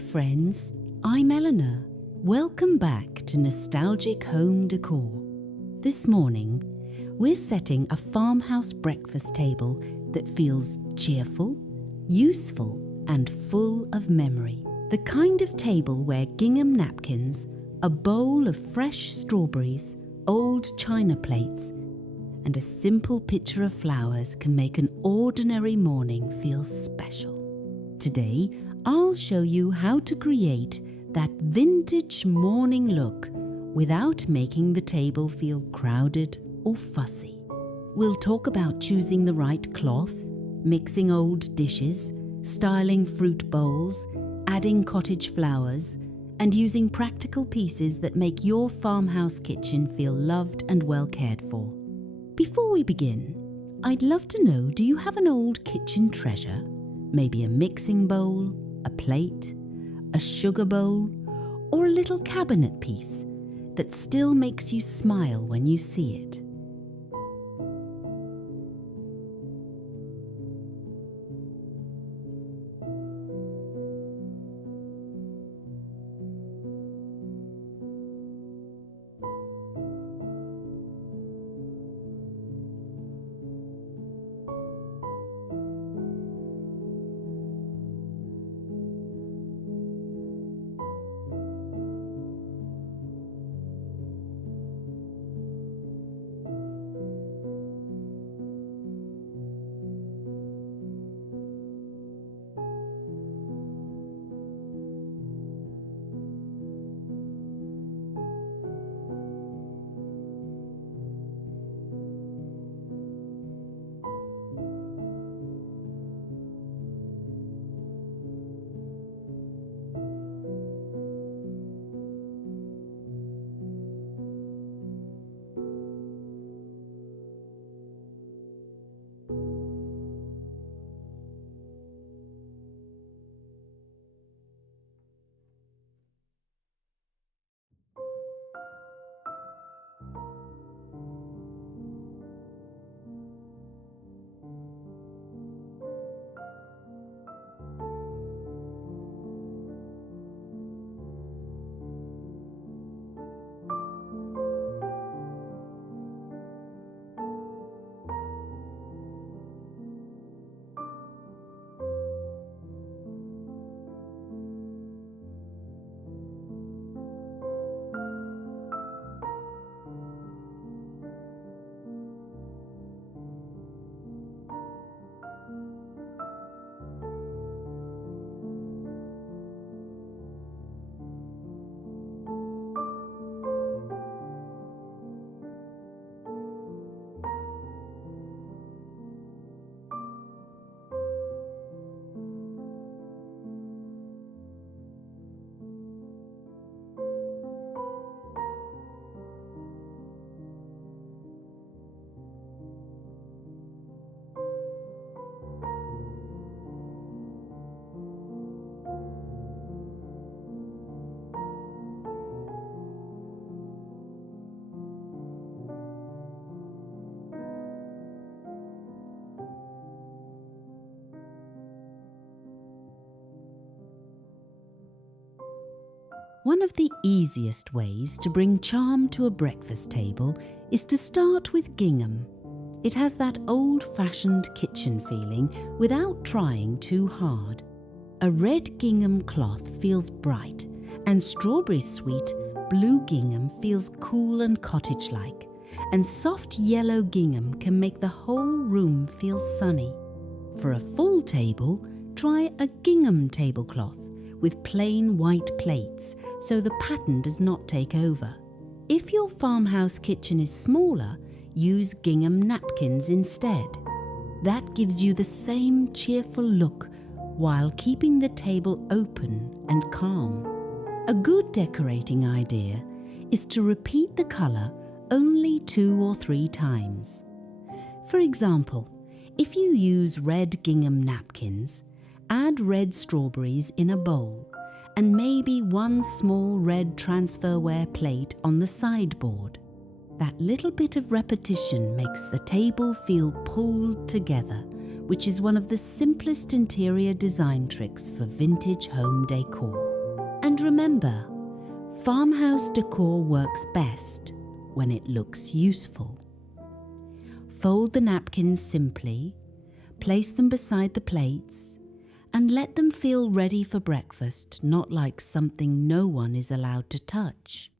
friends, I'm Eleanor. Welcome back to Nostalgic Home Decor. This morning, we're setting a farmhouse breakfast table that feels cheerful, useful, and full of memory. The kind of table where gingham napkins, a bowl of fresh strawberries, old china plates, and a simple pitcher of flowers can make an ordinary morning feel special. Today, I'll show you how to create that vintage morning look without making the table feel crowded or fussy. We'll talk about choosing the right cloth, mixing old dishes, styling fruit bowls, adding cottage flowers, and using practical pieces that make your farmhouse kitchen feel loved and well cared for. Before we begin, I'd love to know, do you have an old kitchen treasure? Maybe a mixing bowl, a plate, a sugar bowl, or a little cabinet piece that still makes you smile when you see it. One of the easiest ways to bring charm to a breakfast table is to start with gingham. It has that old-fashioned kitchen feeling without trying too hard. A red gingham cloth feels bright, and strawberry sweet blue gingham feels cool and cottage-like, and soft yellow gingham can make the whole room feel sunny. For a full table, try a gingham tablecloth with plain white plates so the pattern does not take over. If your farmhouse kitchen is smaller, use gingham napkins instead. That gives you the same cheerful look while keeping the table open and calm. A good decorating idea is to repeat the colour only 2 or 3 times. For example, if you use red gingham napkins, add red strawberries in a bowl and maybe 1 small red transferware plate on the sideboard. That little bit of repetition makes the table feel pulled together, which is one of the simplest interior design tricks for vintage home decor. And remember, farmhouse decor works best when it looks useful. Fold the napkins simply, place them beside the plates, and let them feel ready for breakfast, not like something no one is allowed to touch.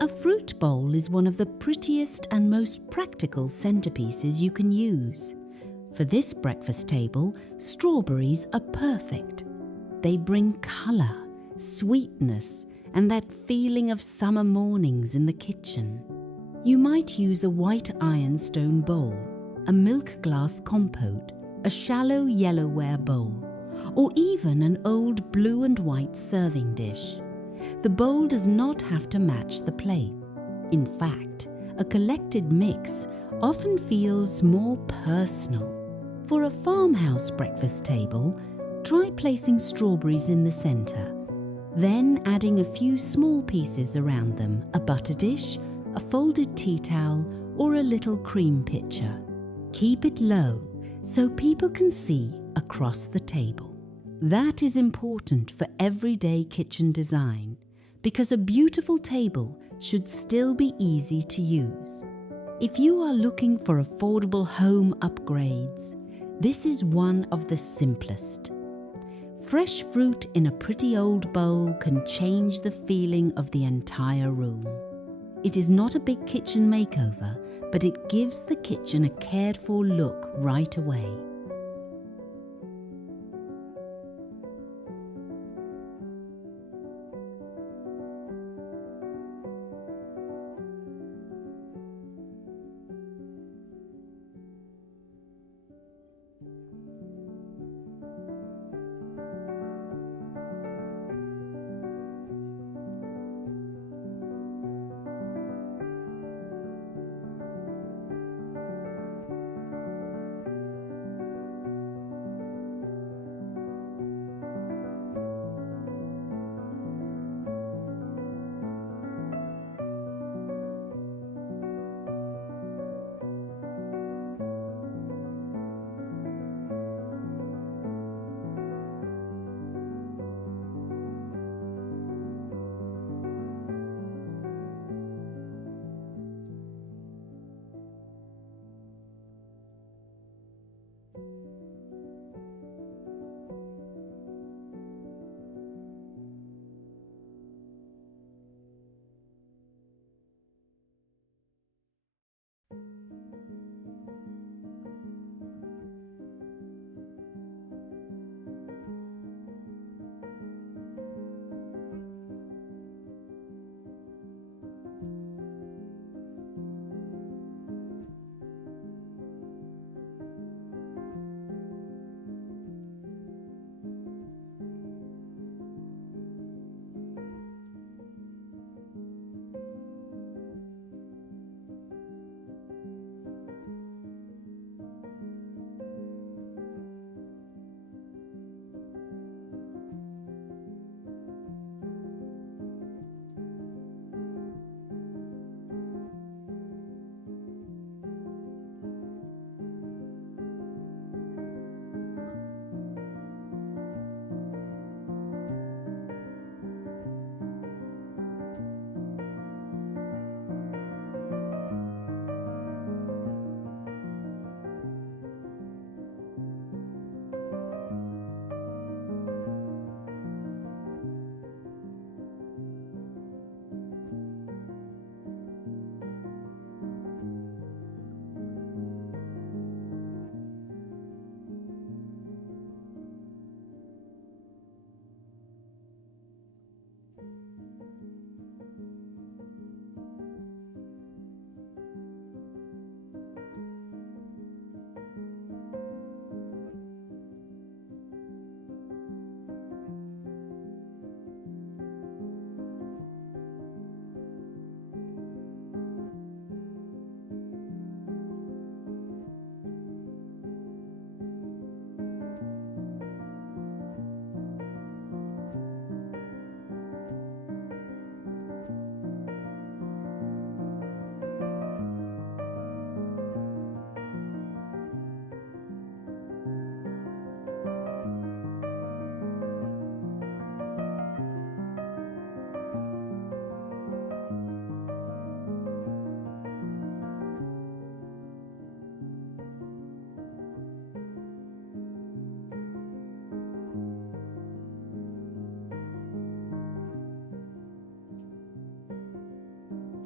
A fruit bowl is one of the prettiest and most practical centerpieces you can use. For this breakfast table, strawberries are perfect. They bring colour, sweetness, and that feeling of summer mornings in the kitchen. You might use a white ironstone bowl, a milk glass compote, a shallow yellowware bowl, or even an old blue and white serving dish. The bowl does not have to match the plate. In fact, a collected mix often feels more personal. For a farmhouse breakfast table, try placing strawberries in the centre, then adding a few small pieces around them, a butter dish, a folded tea towel, or a little cream pitcher. Keep it low so people can see across the table. That is important for everyday kitchen design, because a beautiful table should still be easy to use. If you are looking for affordable home upgrades, this is one of the simplest. Fresh fruit in a pretty old bowl can change the feeling of the entire room. It is not a big kitchen makeover, but it gives the kitchen a cared-for look right away.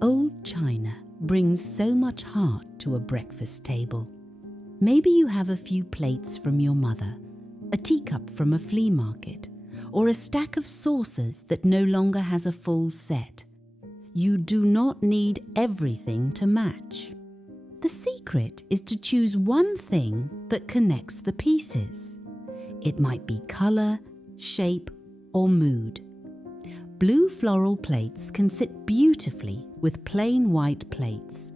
Old china brings so much heart to a breakfast table. Maybe you have a few plates from your mother, a teacup from a flea market, or a stack of saucers that no longer has a full set. You do not need everything to match. The secret is to choose one thing that connects the pieces. It might be color, shape, or mood. Blue floral plates can sit beautifully with plain white plates.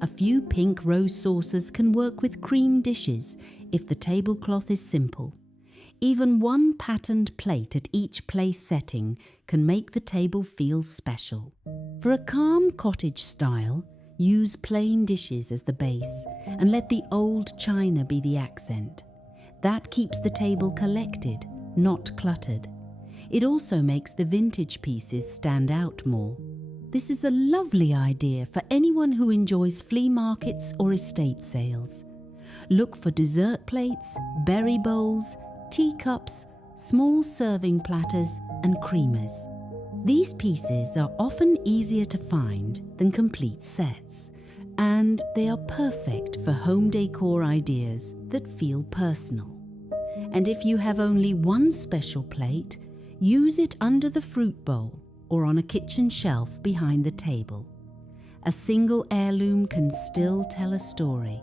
A few pink rose saucers can work with cream dishes if the tablecloth is simple. Even one patterned plate at each place setting can make the table feel special. For a calm cottage style, use plain dishes as the base and let the old china be the accent. That keeps the table collected, not cluttered. It also makes the vintage pieces stand out more. This is a lovely idea for anyone who enjoys flea markets or estate sales. Look for dessert plates, berry bowls, teacups, small serving platters and creamers. These pieces are often easier to find than complete sets, and they are perfect for home decor ideas that feel personal. And if you have only one special plate, use it under the fruit bowl or on a kitchen shelf behind the table. A single heirloom can still tell a story.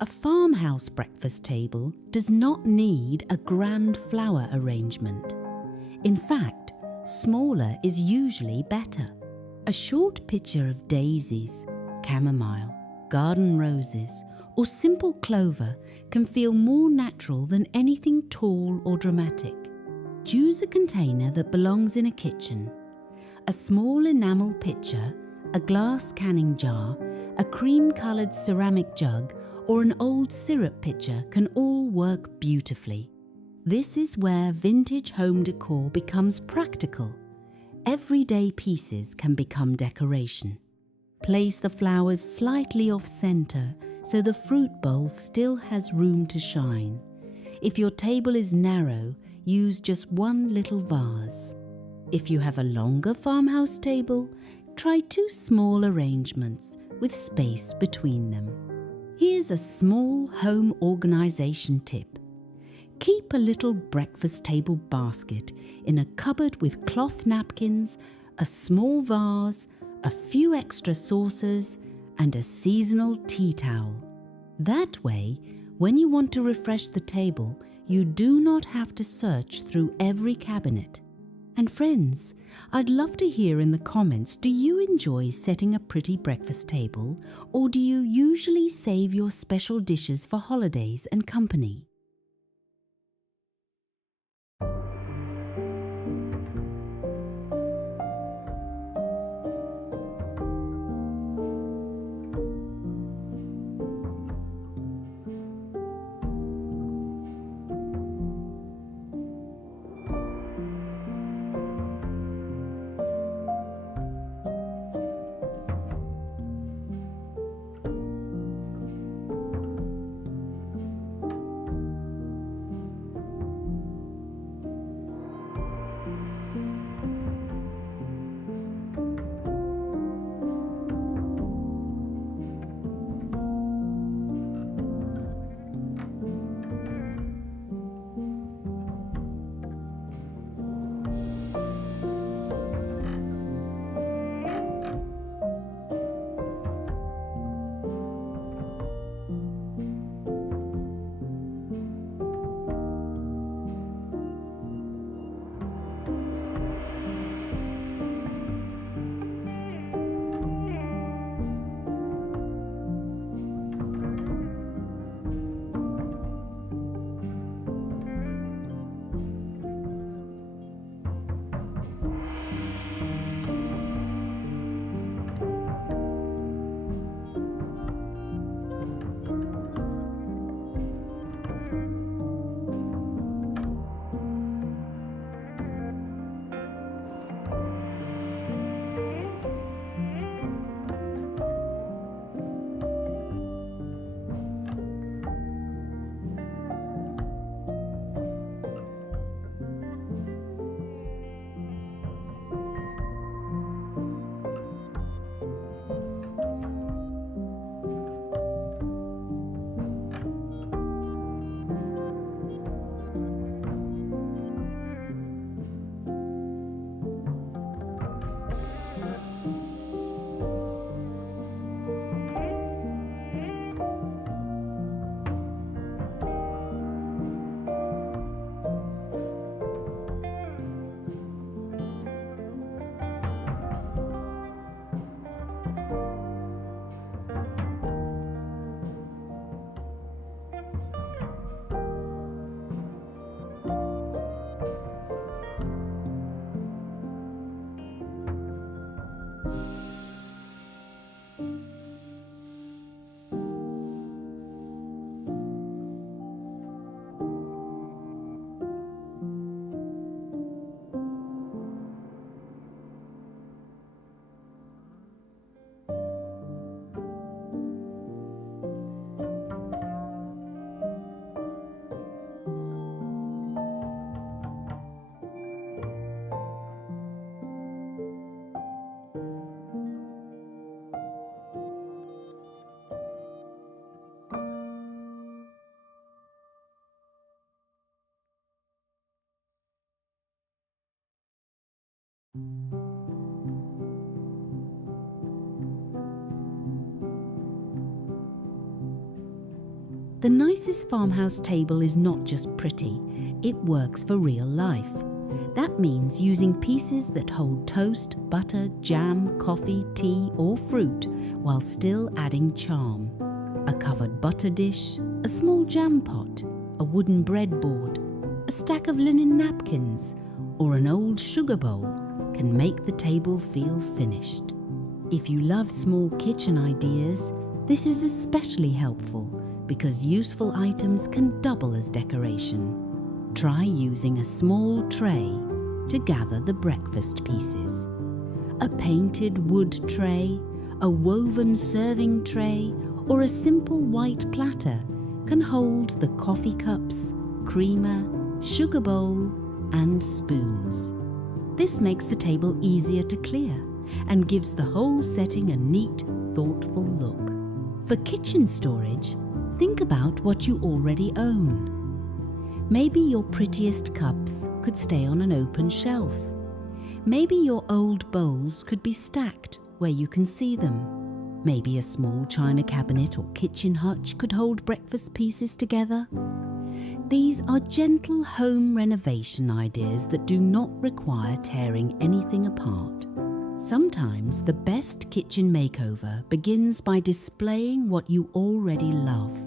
A farmhouse breakfast table does not need a grand flower arrangement. In fact, smaller is usually better. A short picture of daisies, chamomile, garden roses, or simple clover can feel more natural than anything tall or dramatic. Choose a container that belongs in a kitchen. A small enamel pitcher, a glass canning jar, a cream-coloured ceramic jug, or an old syrup pitcher can all work beautifully. This is where vintage home decor becomes practical. Everyday pieces can become decoration. Place the flowers slightly off-centre so the fruit bowl still has room to shine. If your table is narrow, use just one little vase. If you have a longer farmhouse table, try 2 small arrangements with space between them. Here's a small home organisation tip. Keep a little breakfast table basket in a cupboard with cloth napkins, a small vase, a few extra saucers, and a seasonal tea towel. That way, when you want to refresh the table, you do not have to search through every cabinet. And friends, I'd love to hear in the comments, do you enjoy setting a pretty breakfast table, or do you usually save your special dishes for holidays and company? The nicest farmhouse table is not just pretty, it works for real life. That means using pieces that hold toast, butter, jam, coffee, tea or fruit while still adding charm. A covered butter dish, a small jam pot, a wooden breadboard, a stack of linen napkins, or an old sugar bowl can make the table feel finished. If you love small kitchen ideas, this is especially helpful because useful items can double as decoration. Try using a small tray to gather the breakfast pieces. A painted wood tray, a woven serving tray, or a simple white platter can hold the coffee cups, creamer, sugar bowl, and spoons. This makes the table easier to clear and gives the whole setting a neat, thoughtful look. For kitchen storage, think about what you already own. Maybe your prettiest cups could stay on an open shelf. Maybe your old bowls could be stacked where you can see them. Maybe a small china cabinet or kitchen hutch could hold breakfast pieces together. These are gentle home renovation ideas that do not require tearing anything apart. Sometimes the best kitchen makeover begins by displaying what you already love.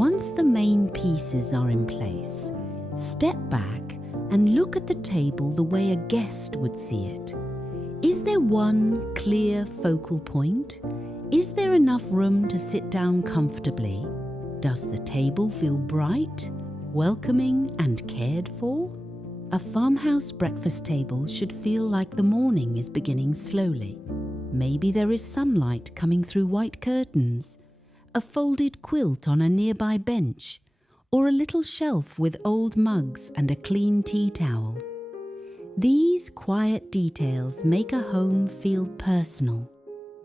Once the main pieces are in place, step back and look at the table the way a guest would see it. Is there one clear focal point? Is there enough room to sit down comfortably? Does the table feel bright, welcoming, and cared for? A farmhouse breakfast table should feel like the morning is beginning slowly. Maybe there is sunlight coming through white curtains, a folded quilt on a nearby bench, or a little shelf with old mugs and a clean tea towel. These quiet details make a home feel personal.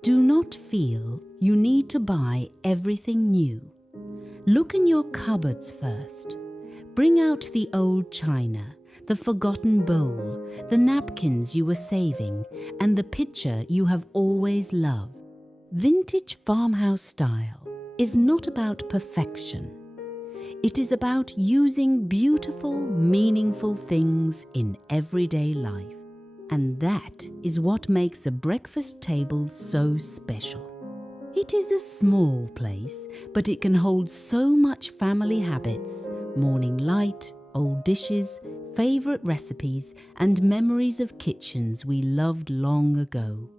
Do not feel you need to buy everything new. Look in your cupboards first. Bring out the old china, the forgotten bowl, the napkins you were saving, and the picture you have always loved. Vintage farmhouse style is not about perfection. It is about using beautiful, meaningful things in everyday life. And that is what makes a breakfast table so special. It is a small place, but it can hold so much family habits, morning light, old dishes, favourite recipes, and memories of kitchens we loved long ago.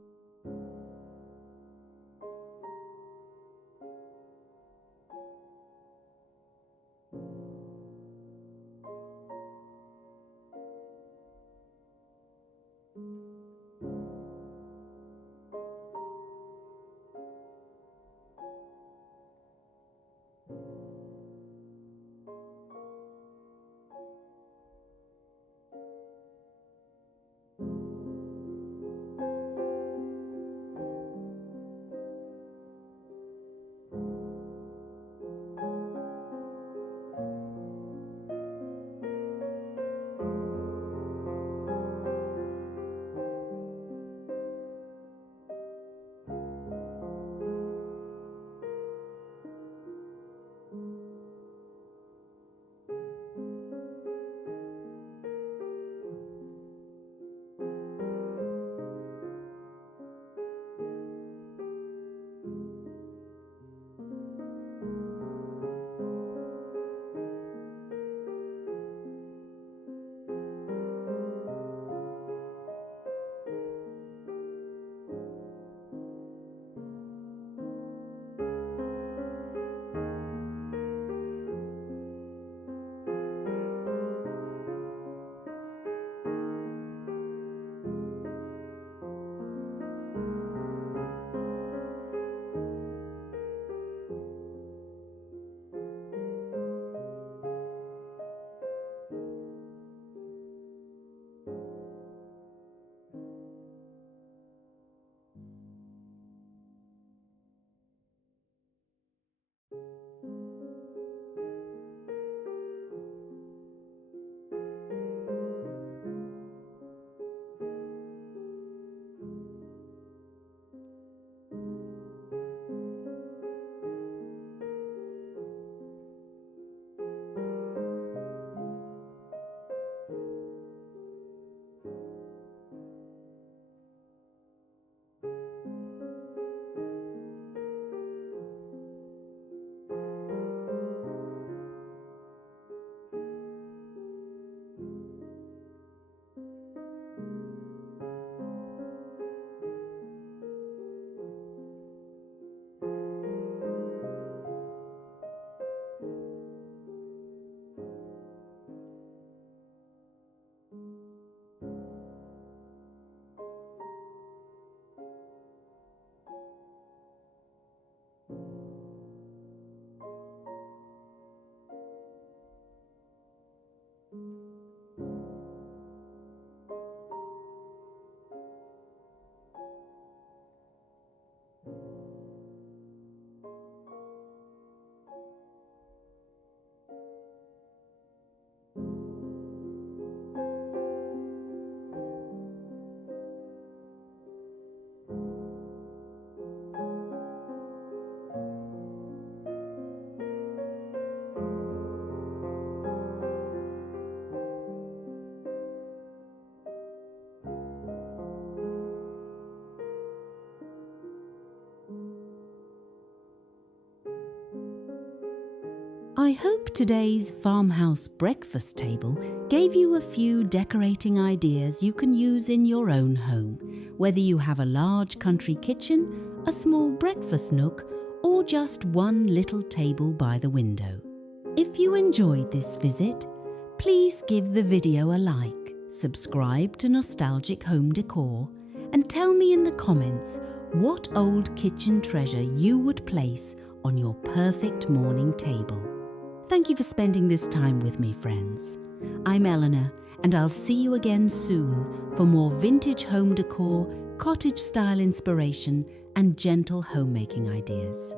I hope today's farmhouse breakfast table gave you a few decorating ideas you can use in your own home, whether you have a large country kitchen, a small breakfast nook, or just one little table by the window. If you enjoyed this visit, please give the video a like, subscribe to Nostalgic Home Decor, and tell me in the comments what old kitchen treasure you would place on your perfect morning table. Thank you for spending this time with me, friends. I'm Eleanor, and I'll see you again soon for more vintage home decor, cottage-style inspiration, and gentle homemaking ideas.